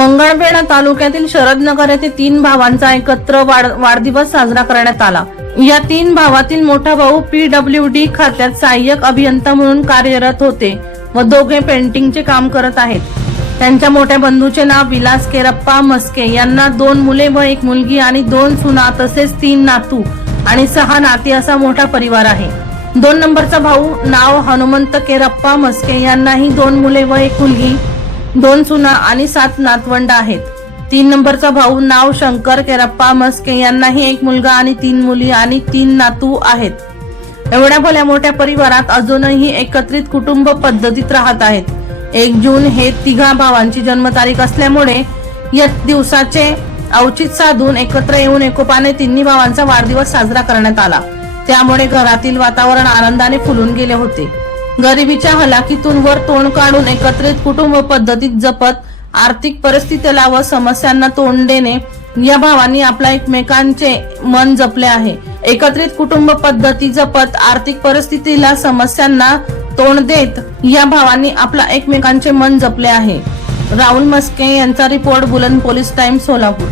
मंगळवेढा तालुक्यातील शरदनगर येथे तीन भावांचा एकत्र वाढ- वाढदिवस साजरा करण्यात आला. या तीन भावातील मोठा भाऊ पीडब्ल्यू डी खात्यात सहाय्यक अभियंता म्हणून कार्यरत होते व दोघे पेंटिंगचे काम करत आहेत. त्यांच्या मोठ्या बंधूचे नाव विलास केरप्पा मस्के यांना दोन मुले व एक मुलगी आणि दोन सुना तसेच तीन नातू आणि सहा नाती असा मोठा परिवार आहे. दोन नंबरचा भाऊ नाव हनुमंत केरप्पा मस्के यांनाही दोन मुले व एक मुलगी दोन सुना आणि सात नातवंड आहेत. तीन नंबरचा भाऊ नाव शंकर केरप्पा मस्के यांनाही एक मुलगा आणि तीन मुली आणि तीन नातू आहेत. एवढ्या भल्या मोठ्या परिवारात अजूनही एकत्रित कुटुंब पद्धतीत राहत आहेत. एक जून हे तिघा भावांची जन्मतारीख असल्यामुळे या दिवसाचे औचित साधून एकत्र येऊन एकोपाने तिन्ही भावांचा वाढदिवस साजरा करण्यात आला. त्यामुळे घरातील वातावरण आनंदाने फुलून गेले होते. गरिबीच्या हलाखीतून वर तोंड काढून एकत्रित कुटुंब पद्धतीत जपत आर्थिक परिस्थितीला व समस्यांना तोंड देणे या भावांनी आपल्या एकमेकांचे मन जपले आहे. एकत्रित कुटुंब पद्धती जपत आर्थिक परिस्थितीला समस्यांना तोंड देत या भावांनी आपला एकमेकांचे मन जपले आहे. राहुल मस्के यांचा रिपोर्ट बुलंद पोलीस टाइम सोलापूर.